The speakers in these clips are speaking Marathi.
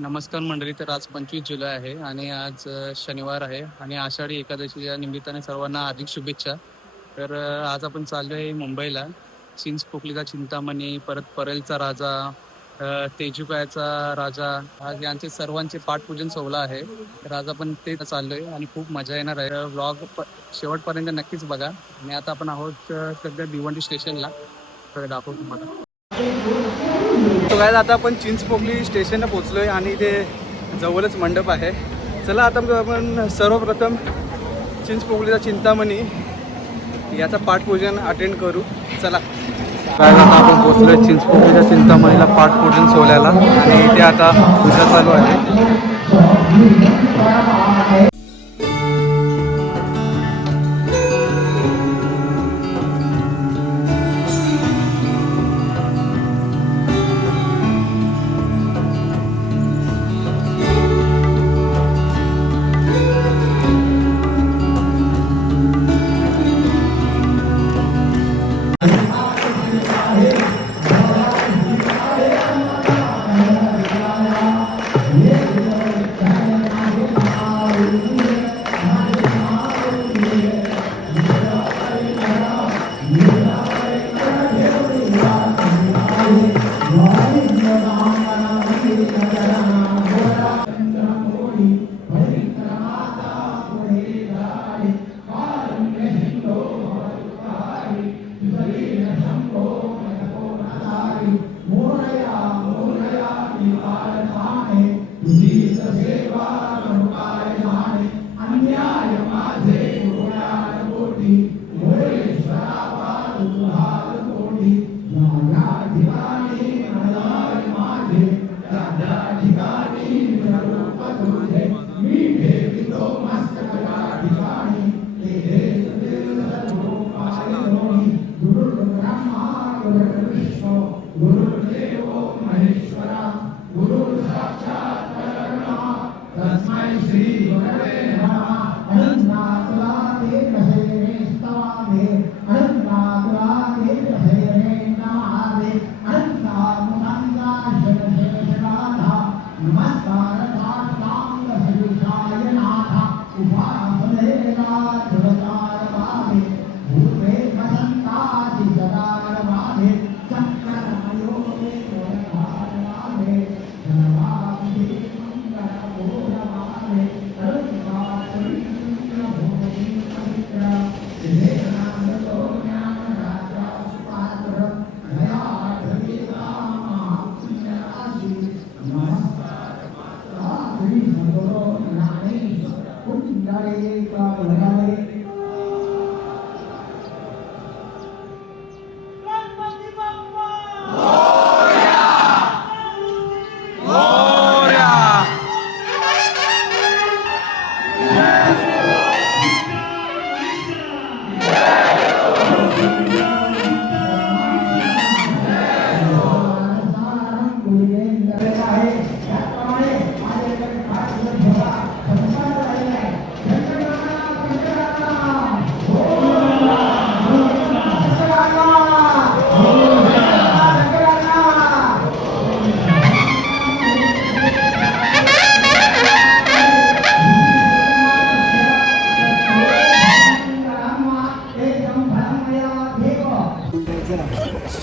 नमस्कार मंडळी. तर आज 25 जुलै आहे आणि आज शनिवार आहे आणि आषाढी एकादशीच्या निमित्ताने सर्वांना हार्दिक शुभेच्छा. तर आज आपण चाललो आहे मुंबईला. चिंचपोकलीचा चिंतामणी, परत परेलचा राजा, तेजुकायचा राजा, आज यांचे सर्वांचे पाठपूजन सोहळा आहे. तर आज आपण ते चाललोय आणि खूप मजा येणार आहे. व्लॉग शेवटपर्यंत नक्कीच बघा. आणि आता आपण आहोत सध्या भिवंडी स्टेशनला. तर दाखवतो तुम्हाला. तो काय आता आपण चिंचपोकली स्टेशनला पोहोचलोय आणि इथे जवळच मंडप आहे. चला आता आपण सर्वप्रथम चिंचपोकलीचा चिंतामणी याचा पाठपूजन अटेंड करू. चला काय आता आपण पोहोचलोय चिंचपोकलीच्या चिंतामणीला पाठपूजन सोहळ्याला आणि इथे आता पूजा चालू आहे.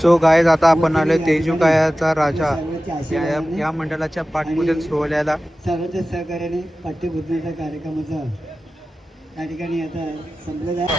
सो गाईज आता आपण आलो तेजुकायाचा राजा या मंडळाच्या पाठपूजन सोहळ्याला. सर्वांच्या सहकार्याने पाठ्यपूजनाच्या कार्यक्रमाचा या ठिकाणी आता संपलेला आहे.